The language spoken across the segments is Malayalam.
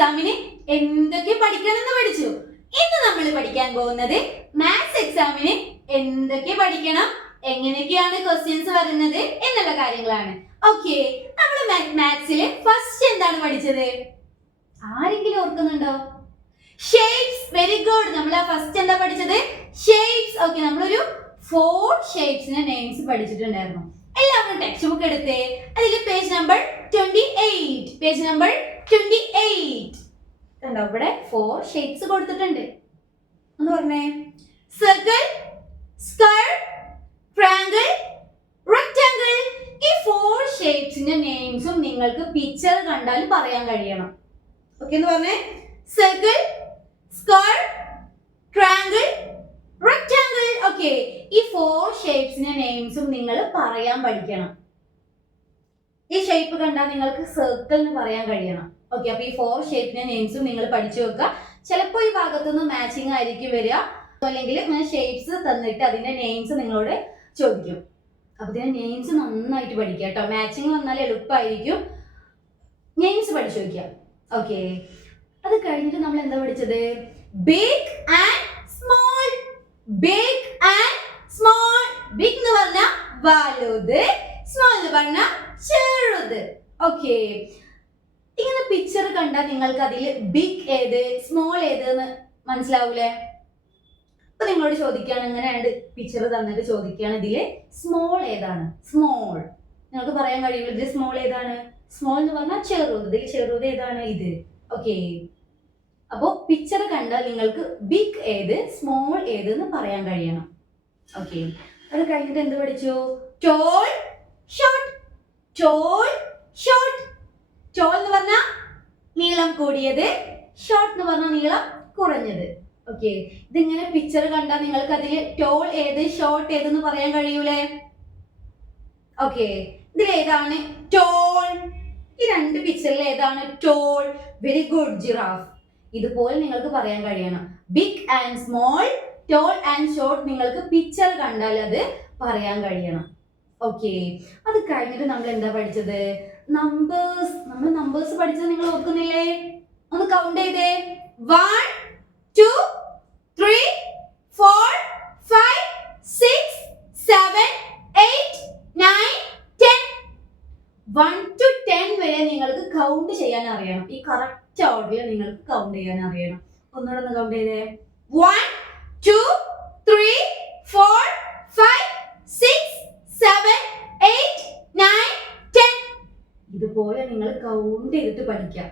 എക്സാമിന് എന്തൊക്കെ പഠിക്കണമെന്ന് പഠിച്ചു. ഇന്ന് നമ്മൾ പഠിക്കാൻ പോകുന്നത് മാത്സ് എക്സാമിന് എന്തൊക്കെ പഠിക്കണം, എങ്ങനെയൊക്കെയാണ് ക്വസ്റ്റ്യൻസ് വരുന്നത് എന്നുള്ള കാര്യങ്ങളാണ്. ഓക്കെ, നമ്മൾ മാത്സിലെ ഫസ്റ്റ് എന്താണ് പഠിച്ചത്? ആരെങ്കിലും ഓർക്കുന്നുണ്ടോ? ഷേപ്സ്. Very good. നമ്മൾ ഫസ്റ്റ് എന്താ പഠിച്ചത്? ഷേപ്സ്. ഓക്കെ, നമ്മളൊരു 4 ഷേപ്സിന്റെ നെയിംസ് പഠിച്ചിട്ടുണ്ടായിരുന്നു. എല്ലാവരും ടെക്സ്റ്റ് ബുക്ക് എടുത്തേ. അതിൽ പേജ് നമ്പർ 28. പേജ് നമ്പർ 28 കണ്ടോ? ഇവിടെ 4 ഷേപ്സ് കൊടുത്തിട്ടുണ്ട്. ഒന്ന് പറഞ്ഞേ. Circle, square, triangle, rectangle. ഈ 4 ഷേപ്സിന്റെ നെയിംസും നിങ്ങൾക്ക് പിക്ചർ കണ്ടാൽ പറയാൻ കഴിയണം. ഓക്കെ എന്ന് പറഞ്ഞേ. Circle, square, triangle, rectangle. Okay, ഈ 4 ഷേപ്സിന്റെ നെയിംസും നിങ്ങൾ പറയാൻ പഠിക്കണം. ഈ ഷേപ്പ് കണ്ടാൽ നിങ്ങൾക്ക് സർക്കിൾ എന്ന് പറയാൻ കഴിയണം. ഓക്കെ, അപ്പൊ ഈ 4 ഷേപ്പിന്റെ നെയിംസും നിങ്ങൾ പഠിച്ചു വെക്കുക. ചിലപ്പോൾ ഈ ഭാഗത്തുനിന്ന് മാച്ചിങ് ആയിരിക്കും വരിക, അല്ലെങ്കിൽ ഇങ്ങനെ ഷേപ്സ് തന്നിട്ട് അതിന്റെ നെയിംസ് നിങ്ങളോട് ചോദിക്കും. അപ്പൊ ഇതിന്റെ നെയിംസ് നന്നായിട്ട് പഠിക്കുക കേട്ടോ. മാച്ചിങ് വന്നാൽ എളുപ്പമായിരിക്കും. നെയിംസ് പഠിച്ചു വെക്കുക. ഓക്കെ, അത് കഴിഞ്ഞിട്ട് നമ്മൾ എന്താ പഠിച്ചത്? Big and small. Big and small. Big എന്ന് പറഞ്ഞാൽ വലുത്, സ്മോൾ എന്ന് പറഞ്ഞാൽ ചെറുത്. ഓക്കെ, ഇങ്ങനെ പിക്ചർ കണ്ടാൽ നിങ്ങൾക്ക് അതിൽ ബിഗ് ഏത് സ്മോൾ ഏത് എന്ന് മനസ്സിലാവൂലേ? അപ്പൊ നിങ്ങളോട് ചോദിക്കുകയാണ്, ഇങ്ങനെ പിക്ചർ തന്നിട്ട് ചോദിക്കുകയാണ്, ഇതില് സ്മോൾ ഏതാണ്? സ്മോൾ നിങ്ങൾക്ക് പറയാൻ കഴിയുള്ളൂ. ഇത് സ്മോൾ ഏതാണ്? സ്മോൾ എന്ന് പറഞ്ഞാൽ ചെറുത്. ഇതിൽ ചെറുത് ഏതാണ്? ഇത്. ഓക്കെ, അപ്പോ പിക്ചർ കണ്ടാൽ നിങ്ങൾക്ക് ബിഗ് ഏത് സ്മോൾ ഏത് എന്ന് പറയാൻ കഴിയണം. ഓക്കെ, അത് കഴിഞ്ഞിട്ട് എന്ത് പഠിച്ചു? Tall, short. Tall, short. Tall എന്ന് പറഞ്ഞാൽ നീളം കൂടിയത്, ഷോർട്ട് എന്ന് പറഞ്ഞാൽ നീളം കുറഞ്ഞത്. ഓക്കെ, ഇതിങ്ങനെ പിക്ചർ കണ്ടാൽ നിങ്ങൾക്ക് അതിൽ ടോൾ ഏത് ഷോർട്ട് ഏതെന്ന് പറയാൻ കഴിയൂലേ? ഓക്കെ, ഇതിൽ ഏതാണ് ടോൾ? ഈ 2 പിക്ചറിൽ ഏതാണ് ടോൾ? Very good, giraffe. ഇതുപോലെ നിങ്ങൾക്ക് പറയാൻ കഴിയണം. Big and small, tall and short നിങ്ങൾക്ക് പിക്ചർ കണ്ടാൽ അത് പറയാൻ കഴിയണം. ഓക്കെ, അത് കഴിഞ്ഞിട്ട് നമ്മൾ എന്താ പഠിച്ചത്? നമ്പേഴ്സ്. നമ്മൾ നമ്പേഴ്സ് പഠിച്ചത് നിങ്ങൾ ഓർക്കുന്നില്ലേ? ഒന്ന് കൗണ്ട് ചെയ്തേ. 1 2 3 4 5 6 7 8 9 10. 1 to 10 വരെ നിങ്ങൾക്ക് കൗണ്ട് ചെയ്യാൻ അറിയണം. ഈ കറക്റ്റ് ഓർഡറിൽ നിങ്ങൾക്ക് കൗണ്ട് ചെയ്യാൻ അറിയണം. ഒന്നുകൂടെ ഒന്ന് കൗണ്ട് ചെയ്തേ. 1 2 3 4 5 6 7 8 9 10. ഇതുപോലെ നിങ്ങൾ കൗണ്ട് ചെയ്തിട്ട് പഠിക്കാം.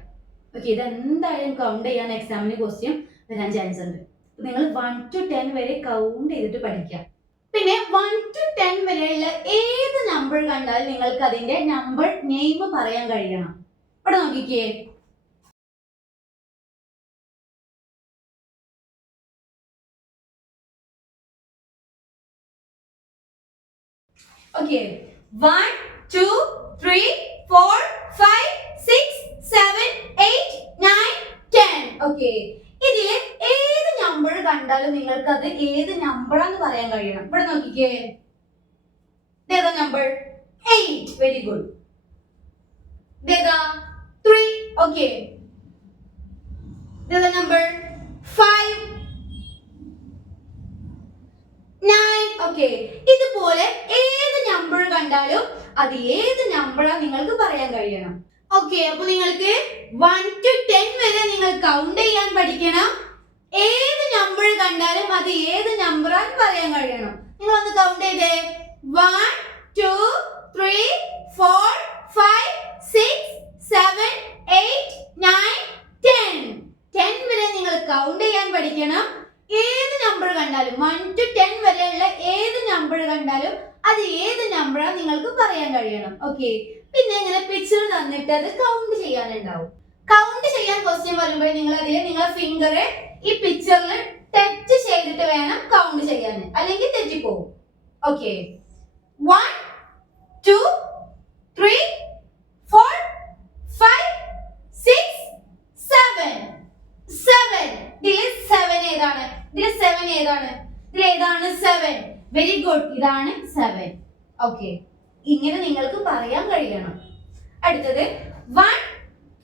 ഓക്കെ, ഇത് എന്തായാലും കൗണ്ട് ചെയ്യാൻ എക്സാമിന് ക്വസ്റ്റ്യൻ വരാൻ ചാൻസ് ഉണ്ട്. നിങ്ങൾ 1 to 10 വരെ കൗണ്ട് ചെയ്തിട്ട് പഠിക്കാം. പിന്നെ 1 to 10 വരെയുള്ള ഏത് നമ്പർ കണ്ടാലും നിങ്ങൾക്ക് അതിന്റെ നമ്പർ നെയിം പറയാൻ കഴിയണം. ഇവിടെ നോക്കിക്കേ. ഓക്കെ, 1 2 3 4 5 6 7 8 9 10. ഓക്കെ, ഇതില് ഏത് നമ്പർ കണ്ടാലും നിങ്ങൾക്ക് അത് ഏത് നമ്പറാന്ന് പറയാൻ കഴിയണം. ഇവിടെ നോക്കിക്കേ. ഇതേതാ നമ്പർ? 8. Very good. ഇതേതാ? 3. ഓക്കെ, ഇതേതാ നമ്പർ? 5 9. ഓക്കെ, ഇതുപോലെ ഏത് നമ്പർ കണ്ടാലും അത് ഏത് നമ്പറാ നിങ്ങൾക്ക് പറയാൻ കഴിയണം. ഓക്കെ, അപ്പൊ നിങ്ങൾക്ക് 1 to 10 വരെ നിങ്ങൾ കൗണ്ട് ചെയ്യാൻ പഠിക്കണം. ഏത് നമ്പർ കണ്ടാലും അത് ഏത് നമ്പറാന്ന് പറയാൻ കഴിയണം. നിങ്ങൾ ഒന്ന് കൗണ്ട് ചെയ്തേ. 1 2 3 4 5 6 7 8 9 10. 10 വരെ നിങ്ങൾ കൗണ്ട് ചെയ്യാൻ പഠിക്കണം. ഏത് നമ്പർ കണ്ടാലും 1 to 10 വരെയുള്ള ഏത് നമ്പർ കണ്ടാലും അത് ഏത് നമ്പറാ നിങ്ങൾക്ക് പറയാൻ കഴിയണം. ഓക്കെ, പിന്നെ ഇങ്ങനെ പിക്ചർ തന്നിട്ട് അത് കൗണ്ട് ചെയ്യാനുണ്ടാവും. കൗണ്ട് ചെയ്യാൻ ക്വസ്റ്റ്യൻ വരുമ്പോൾ നിങ്ങൾ അതിൽ നിങ്ങളെ ഫിംഗർ ഈ പിക്ചറിൽ ടച്ച് ചെയ്തിട്ട് വേണം കൗണ്ട് ചെയ്യാൻ, അല്ലെങ്കിൽ തെറ്റിപ്പോകും. ഓക്കെ, 1 2 3 4 5 6 7. 7. ഇതിൽ 7 ഏതാണ്? ഇതിൽ 7 ഏതാണ്? ഇതിൽ ഏതാണ് 7? വെരി ഗുഡ്, ഇതാണ് 7. ഓക്കെ, ഇങ്ങനെ നിങ്ങൾക്ക് പറയാൻ കഴിയണം. അടുത്തത് 1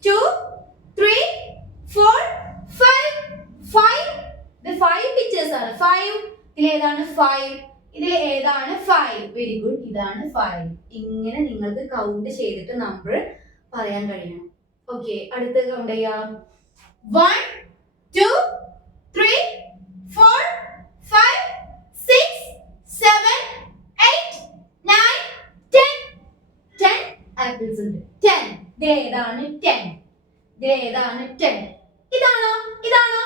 2 3 4 5 5 ഇത് 5 പിക്ചേഴ്സ് ആണ് 5 ഇതിൽ ഏതാണ് 5 ഇതിൽ ഏതാണ് 5 വെരി ഗുഡ് ഇതാണ് 5 ഇങ്ങനെ നിങ്ങൾക്ക് കൗണ്ട് ചെയ്തിട്ട് നമ്പർ പറയാൻ കഴിയണം ഓക്കേ അടുത്ത കൗണ്ട് ചെയ്യാം 1 2 3 4 5 6 7 8 9 10 10 ആപ്പിൾസ് ഉണ്ട് 10 ഇത് ഏതാണ് 10 ഇത് ഏതാണ് 10 ഇതാണോ ഇതാണോ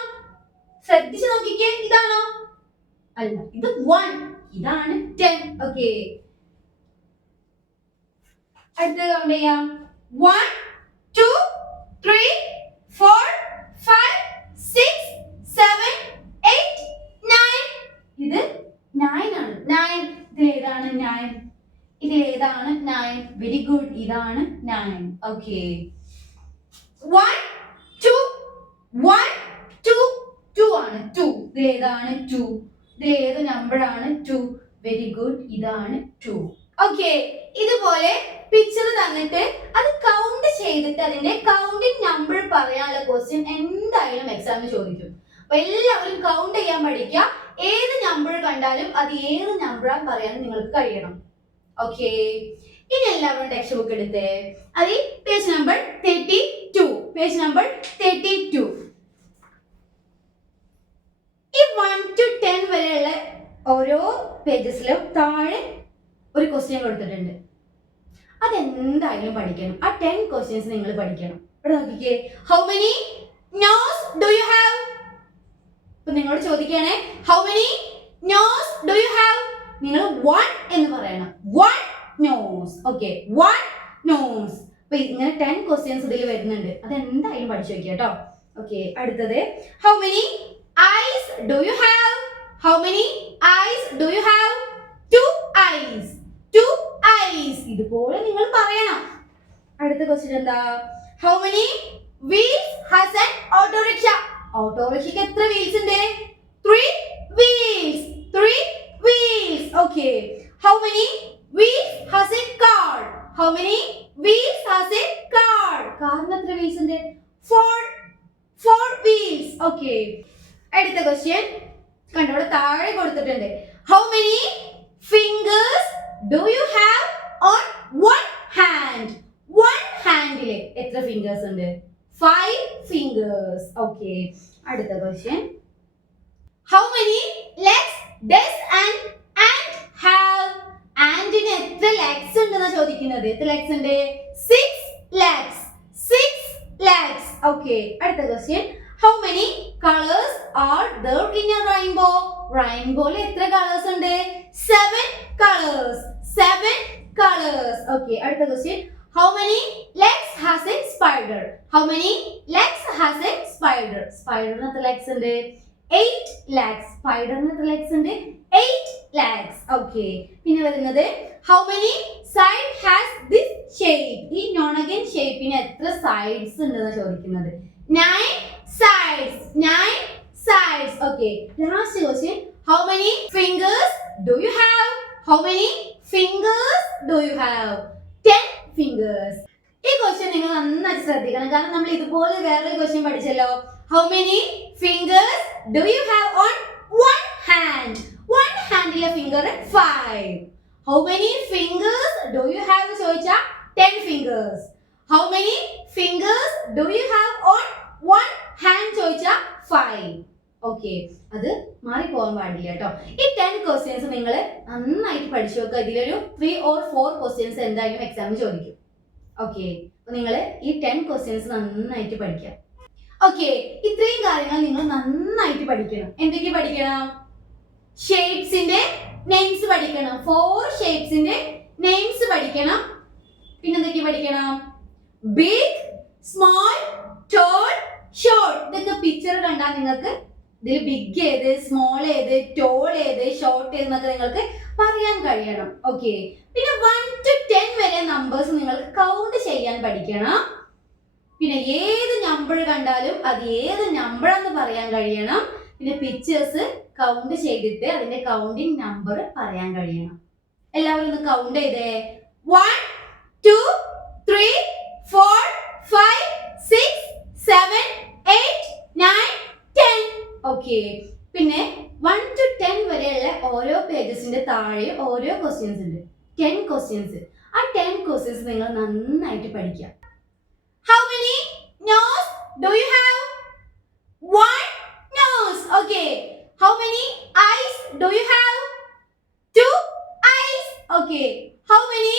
ശ്രദ്ധിച്ചു നോക്കിക്കേ ഇതാണോ അല്ല ഇത് 1 ഇതാണ് 10 ഓക്കേ അടുത്ത കൗണ്ട് ചെയ്യാം 1 2 3 4 5 6 7 8 9 ഇത് 9 ആണ് 9 ഇതിൽ ഏതാണ് 9 ഇതിൽ ഏതാണ് 9 വെരി ഗുഡ് ഇതാണ് 9 ഓക്കേ 1 2 1 2 2 ആണ് 2 ഇതിൽ ഏതാണ് 2 ഇതിൽ ഏത് നമ്പർ ആണ് 2 വെരി ഗുഡ് ഇതാണ് 2 ഓക്കേ ഇതുപോലെ പിക്ചർ തന്നിട്ട് അത് കൗണ്ട് ചെയ്തിട്ട് അതിന്റെ കൗണ്ടിങ് നമ്പർ പറയാനുള്ള ക്വസ്റ്റ്യൻ എന്തായാലും എക്സാമിന് ചോദിക്കും അപ്പൊ എല്ലാവരും കൗണ്ട് ചെയ്യാൻ പഠിക്കുക ഏത് നമ്പർ കണ്ടാലും അത് ഏത് നമ്പറാണ് പറയാൻ നിങ്ങൾക്ക് കഴിയണം ഓക്കേ ഇനി എല്ലാവരും ടെക്സ്റ്റ് ബുക്ക് എടുത്തേ അത് പേജ് നമ്പർ 32 പേജ് നമ്പർ 32 ഈ 1 to 10 വരെയുള്ള ഓരോ പേജസിലും താഴെ ഒരു ക്വസ്റ്റ്യൻ കൊടുത്തിട്ടുണ്ട് അതെന്തായാലും പഠിക്കണം ആ 10 ക്വസ്റ്റ്യൻസ് നിങ്ങൾ പഠിക്കണം ഇവിടെ നോക്കിക്കേ how many nose do you have ഇപ്പൊ നിങ്ങളോട് ചോദിക്കുകയാണെ how many nose do you have നിങ്ങൾ 1 എന്ന് പറയണം 1 നോസ് ഓക്കെ 1 നോസ് അപ്പൊ ഇങ്ങനെ 10 ക്വസ്റ്റ്യൻസ് ഇതിൽ വരുന്നുണ്ട് അതെന്തായാലും പഠിച്ചു വെക്കുക കേട്ടോ ഓക്കെ അടുത്തത് how many eyes do you have how many eyes do you have 2 eyes 2 eyes ഇതുപോലെ നിങ്ങൾ പറയണം അടുത്ത ക്വസ്റ്റ്യൻ എന്താ how many wheels has an autorickshaw ഓട്ടോറിക്ഷയ്ക്ക് എത്ര വീൽസ് ഉണ്ട് 3 wheels 3 wheels okay how many wheels has a car how many wheels has a car കാറിന് എത്ര വീൽസ് ഉണ്ട് 4 വീൽസ് ഓക്കേ അടുത്ത ക്വസ്റ്റ്യൻ കണ്ടോ ഇവിടെ താഴെ കൊടുത്തിട്ടുണ്ട് how many fingers do you have on one hand one ഹാൻഡിൽ എത്ര ഫിംഗേഴ്സ് ഉണ്ട് 5 ഫിംഗേഴ്സ് ഓക്കേ അടുത്ത question how many legs does an ant have ആൻഡിന് എത്ര ലെഗ്സ് ഉണ്ടെന്നാ ചോദിക്കുന്നത് എത്ര ലെഗ്സ് ഉണ്ട് 6 ലെഗ്സ് 6 ലെഗ്സ് ഓക്കേ അടുത്ത question how many colours are there in a rainbow റെയിൻബോയിൽ എത്ര കളേഴ്സ് ഉണ്ട് 7 കളേഴ്സ് 7 കളേഴ്സ് ഓക്കേ അടുത്ത question how many legs has a spider how many legs has a spider സ്പൈഡറിന് എത്ര ലെഗ്സ് ഉണ്ട് 8 ലെഗ്സ് സ്പൈഡറിന് എത്ര ലെഗ്സ് ഉണ്ട് 8 ലെഗ്സ് ഓക്കേ പിന്നെ വരുന്നത് how many side has this shape ഈ നോൺ അഗൈൻ ഷേപ്പിന് എത്ര സൈഡ്സ് ഉണ്ടെന്ന് ചോദിക്കുന്നത് 9 sides 9 sides okay last question how many fingers do you have how many fingers do you have 10 fingers ഈ ക്വസ്റ്റ്യൻ നിങ്ങൾ നന്നായി ശ്രദ്ധിക്കണം കാരണം നമ്മൾ ഇതുപോലെ വേറൊരു question പഠിച്ചല്ലോ how many fingers do you have on one hand one ഹാൻഡിലെ finger 5 how many fingers do you have എന്ന് ചോദിച്ചാൽ 10 fingers how many fingers do you have on one hand ചോദിച്ചാ 5 ഓക്കേ അത് മാറി പോകാൻ പാടില്ല കേട്ടോ ഈ 10 ക്വസ്റ്റ്യൻസ് നിങ്ങൾ നന്നായിട്ട് പഠിച്ചു വെക്കുക ഇതിലൊരു 3 or 4 ക്വസ്റ്റ്യൻസ് എന്തായാലും എക്സാമിന് ചോദിക്കും ഓക്കേ അപ്പോൾ നിങ്ങൾ ഈ 10 ക്വസ്റ്റ്യൻസ് നന്നായിട്ട് പഠിക്കുക ഓക്കേ ഇത്രയും കാര്യങ്ങൾ നിങ്ങൾ നന്നായിട്ട് പഠിക്കണം എന്തൊക്കെ പഠിക്കണം ഷേപ്സിന്റെ നെയിംസ് പഠിക്കണം 4 ഷേപ്സിന്റെ നെയിംസ് പഠിക്കണം പിന്നെ എന്തൊക്കെ പഠിക്കണം ബിഗ് സ്മോൾ ടോൾ ഷോർട്ട് ഇതൊക്കെ പിക്ചർ കണ്ടാൽ നിങ്ങൾക്ക് ഇതിൽ ബിഗ് ഏത് സ്മോൾ ഏത് ടോൾ ഏത് ഷോർട്ട് ഏതെന്നൊക്കെ നിങ്ങൾക്ക് പറയാൻ കഴിയണം ഓക്കെ പിന്നെ 1 to 10 വരെ നമ്പേഴ്സ് നിങ്ങൾക്ക് കൗണ്ട് ചെയ്യാൻ പഠിക്കണം പിന്നെ ഏത് നമ്പർ കണ്ടാലും അത് ഏത് നമ്പറാണെന്ന് പറയാൻ കഴിയണം പിന്നെ പിക്ചേഴ്സ് കൗണ്ട് ചെയ്തിട്ട് അതിന്റെ കൗണ്ടിങ് നമ്പർ പറയാൻ കഴിയണം എല്ലാവരും ഒന്ന് കൗണ്ട് ചെയ്തേ 1 2 3 4 5 6 7 8 ഓക്കെ. പിന്നെ 1 to 10 വരെയുള്ള ഓരോ പേജസിന്റെ താഴെ ഓരോ ക്വസ്റ്റ്യൻസ് ഉണ്ട്. 10 ക്വസ്റ്റ്യൻസ്. ആ 10 ക്വസ്റ്റ്യൻസ് നിങ്ങൾ നന്നായിട്ട് പഠിക്കുക. How many nose do you have? 1 nose. Okay. How many eyes do you have? 2 eyes. Okay. How many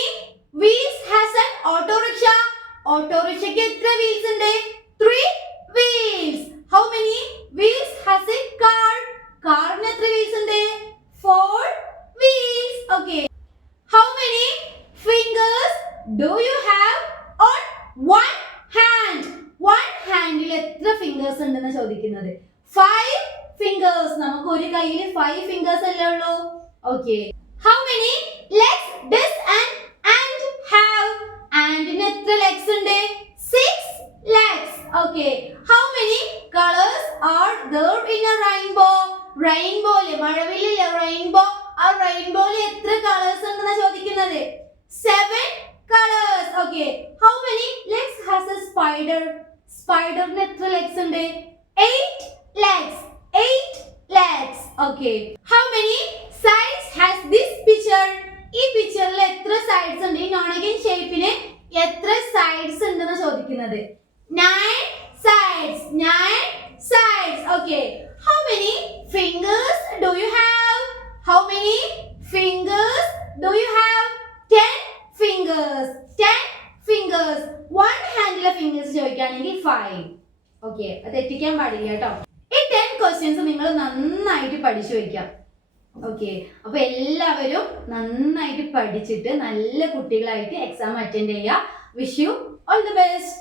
wheels has an auto rickshaw? Auto rickshaw ക്ക് എത്ര wheels ഉണ്ട്? 3 wheels. How many wheels has a car? Car ന് എത്ര wheels ഉണ്ട്? 4 wheels. Okay. How many fingers do you have on one hand? One hand ൽ എത്ര fingers ഉണ്ടെന്ന് ചോദിക്കുന്നത്. 5 fingers. നമുക്ക് ഒരു കയ്യിൽ 5 fingers അല്ലേ ഉള്ളൂ. Okay. How many legs does an ant have? Ant ന് എത്ര legs ഉണ്ട്? 6 legs. Okay. How many colors are there in a rainbow? Rainbow ലെ മഴവില്ലിലെ rainbow. ആ rainbow ൽ എത്ര colors ഉണ്ടെന്ന് ചോദിക്കുന്നത്. 7 colors. Okay. How many legs has a spider? Spider ന് എത്ര legs ഉണ്ട്? 8 legs. 8 legs. Okay. How many sides has this picture? ഈ പിക്ചറിൽ എത്ര sides ഉണ്ട്? ഈ നോൺ-അഗൈൻ ഷേപ്പിന് എത്ര sides ഉണ്ടെന്ന് ചോദിക്കുന്നത്. 9 sides. 9 sides. Okay. How many fingers do you have? How many fingers do you have? 10 fingers. 10 fingers. One handle fingers ചോദിക്കുകയാണെങ്കിൽ 5. Okay. അത് തെറ്റിക്കാൻ പാടില്ല കേട്ടോ. ഈ 10 ക്വസ്റ്റ്യൻസ് നിങ്ങൾ നന്നായിട്ട് പഠിച്ചു വയ്ക്കാം. ഓക്കെ. അപ്പൊ എല്ലാവരും നന്നായിട്ട് പഠിച്ചിട്ട് നല്ല കുട്ടികളായിട്ട് എക്സാം അറ്റൻഡ് ചെയ്യുക. Wish you all the best.